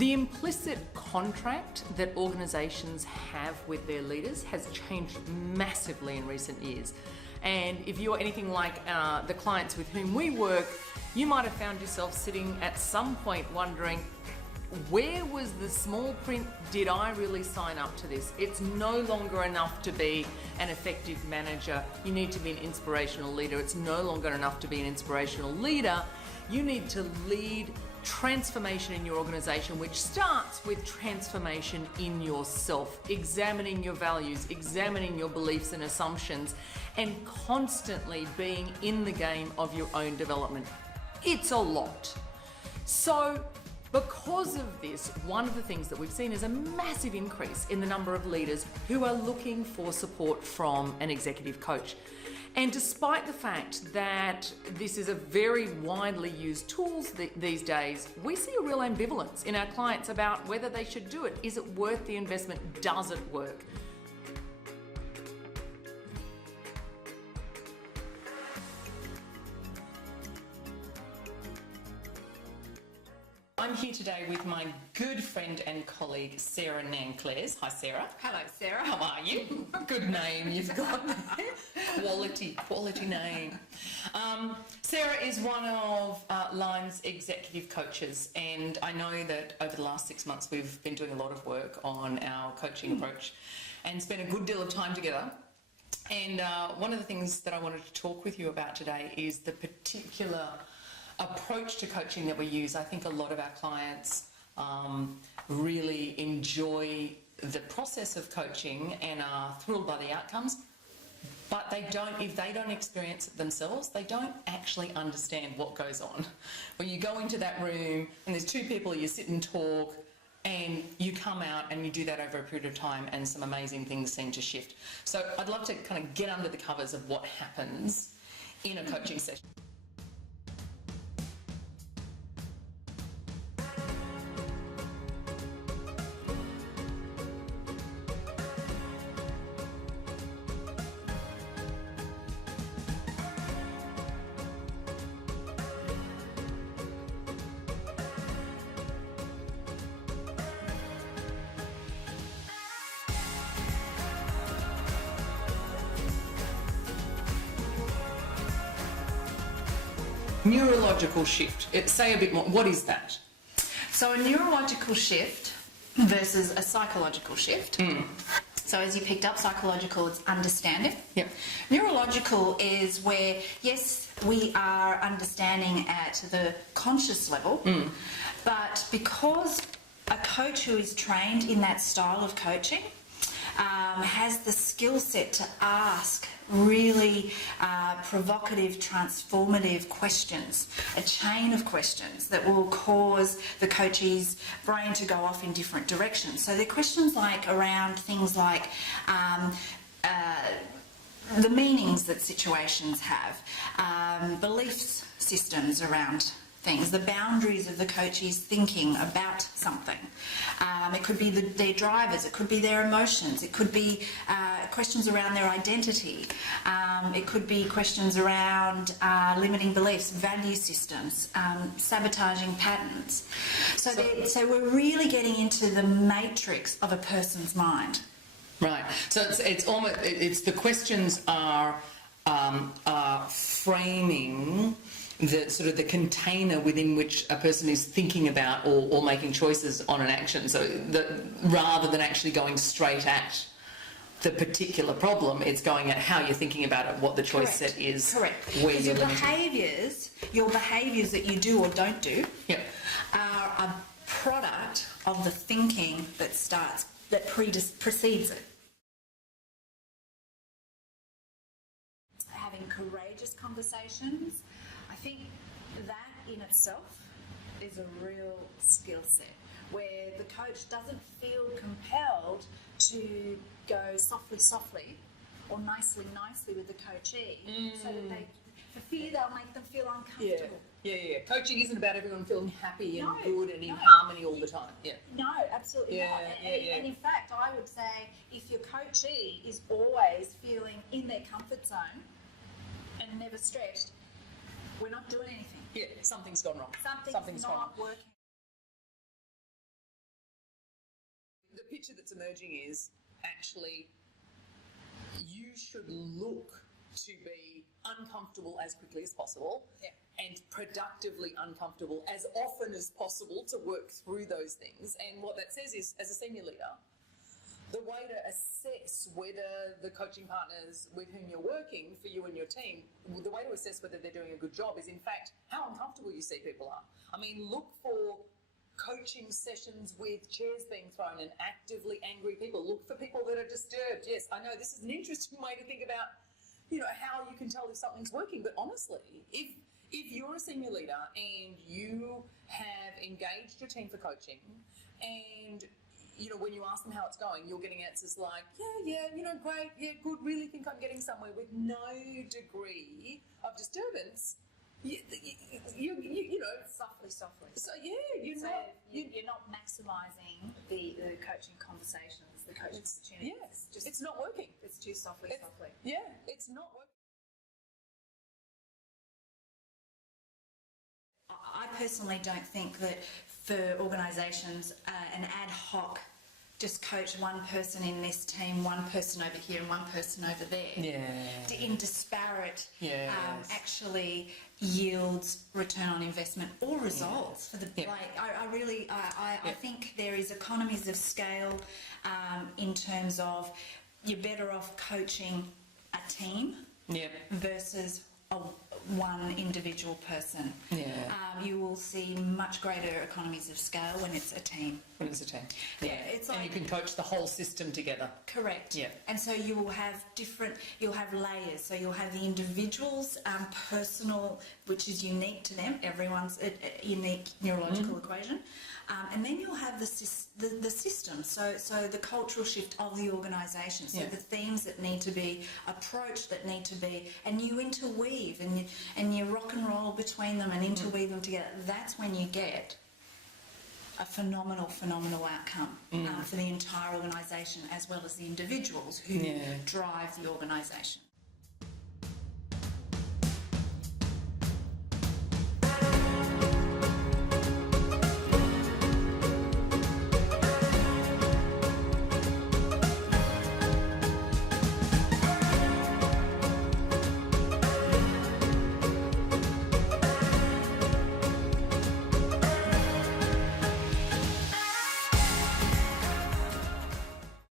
The implicit contract that organisations have with their leaders has changed massively in recent years. And if you're anything like the clients with whom we work, you might have found yourself sitting at some point wondering, where was the small print? Did I really sign up to this? It's no longer enough to be an effective manager. You need to be an inspirational leader. It's no longer enough to be an inspirational leader. You need to lead transformation in your organisation, which starts with transformation in yourself, examining your values, examining your beliefs and assumptions, and constantly being in the game of your own development. It's a lot. So, because of this, one of the things that we've seen is a massive increase in the number of leaders who are looking for support from an executive coach. And despite the fact that this is a very widely used tool these days, we see a real ambivalence in our clients about whether they should do it. Is it worth the investment? Does it work? I'm here today with my good friend and colleague, Sarah Nanclares. Hi, Sarah. Hello, Sarah. How are you? Good name you've got there. Quality name. Sarah is one of Line's executive coaches, and I know that over the last 6 months we've been doing a lot of work on our coaching approach and spent a good deal of time together. And one of the things that I wanted to talk with you about today is the particular approach to coaching that we use. I think a lot of our clients really enjoy the process of coaching and are thrilled by the outcomes, but if they don't experience it themselves, they don't actually understand what goes on. When you go into that room and there's two people, you sit and talk, and you come out and you do that over a period of time, and some amazing things seem to shift. So I'd love to kind of get under the covers of what happens in a coaching session. Neurological shift. Say a bit more. What is that? So a neurological shift versus a psychological shift. So as you picked up, psychological is understanding. Yep. Neurological is where, yes, we are understanding at the conscious level, but because a coach who is trained in that style of coaching has the skill set to ask really provocative, transformative questions, a chain of questions that will cause the coachee's brain to go off in different directions. So they're questions like around things like the meanings that situations have, belief systems around things, the boundaries of the coachee's thinking about something. It could be their drivers, it could be their emotions, it could be questions around their identity, it could be questions around limiting beliefs, value systems, sabotaging patterns. So we're really getting into the matrix of a person's mind. Right. So it's almost the questions are framing the sort of the container within which a person is thinking about or making choices on an action. So rather than actually going straight at the particular problem, it's going at how you're thinking about it, what the choice set is. Correct. Where Because you're your behaviours that you do or don't do Yep. are a product of the thinking that precedes it. Having courageous conversations, I think that in itself is a real skill set where the coach doesn't feel compelled to go softly or nicely with the coachee, so that for fear they'll make them feel uncomfortable. Yeah. Coaching isn't about everyone feeling happy and good and in No. harmony all the time. Yeah. No, absolutely Yeah, not. And in fact, I would say if your coachee is always feeling in their comfort zone and never stretched, we're not doing anything. Yeah, something's gone wrong. Something's gone wrong. not working. the picture that's emerging is actually you should look to be uncomfortable as quickly as possible and productively uncomfortable as often as possible to work through those things. And what that says is, as a senior leader, the way to assess whether the coaching partners with whom you're working, for you and your team, the way to assess whether they're doing a good job is, in fact, how uncomfortable you see people are. I mean, look for coaching sessions with chairs being thrown and actively angry people. Look for people that are disturbed. Yes, I know this is an interesting way to think about, how you can tell if something's working. But honestly, if you're a senior leader and you have engaged your team for coaching and when you ask them how it's going, you're getting answers like, great, good, really think I'm getting somewhere, with no degree of disturbance. Softly. So you're not maximising the coaching conversations, the coaching opportunities. Yes, it's not working. It's too softly. Yeah, it's not working. I personally don't think that for organisations, an ad hoc, just coach one person in this team, one person over here and one person over there, in disparate, actually yields return on investment or results for the. I think there is economies of scale in terms of you're better off coaching a team versus one individual person. You will see much greater economies of scale when it's a team. It's like, and you can coach the whole system together. Correct. And so you will have you'll have layers. So you'll have the individual's personal, which is unique to them. Everyone's a unique neurological equation. And then you'll have the system. So the cultural shift of the organisation. So the themes that need to be approached, that need to be, and you interweave and you rock and roll between them and interweave them together. That's when you get a phenomenal outcome for the entire organisation, as well as the individuals who drive the organisation.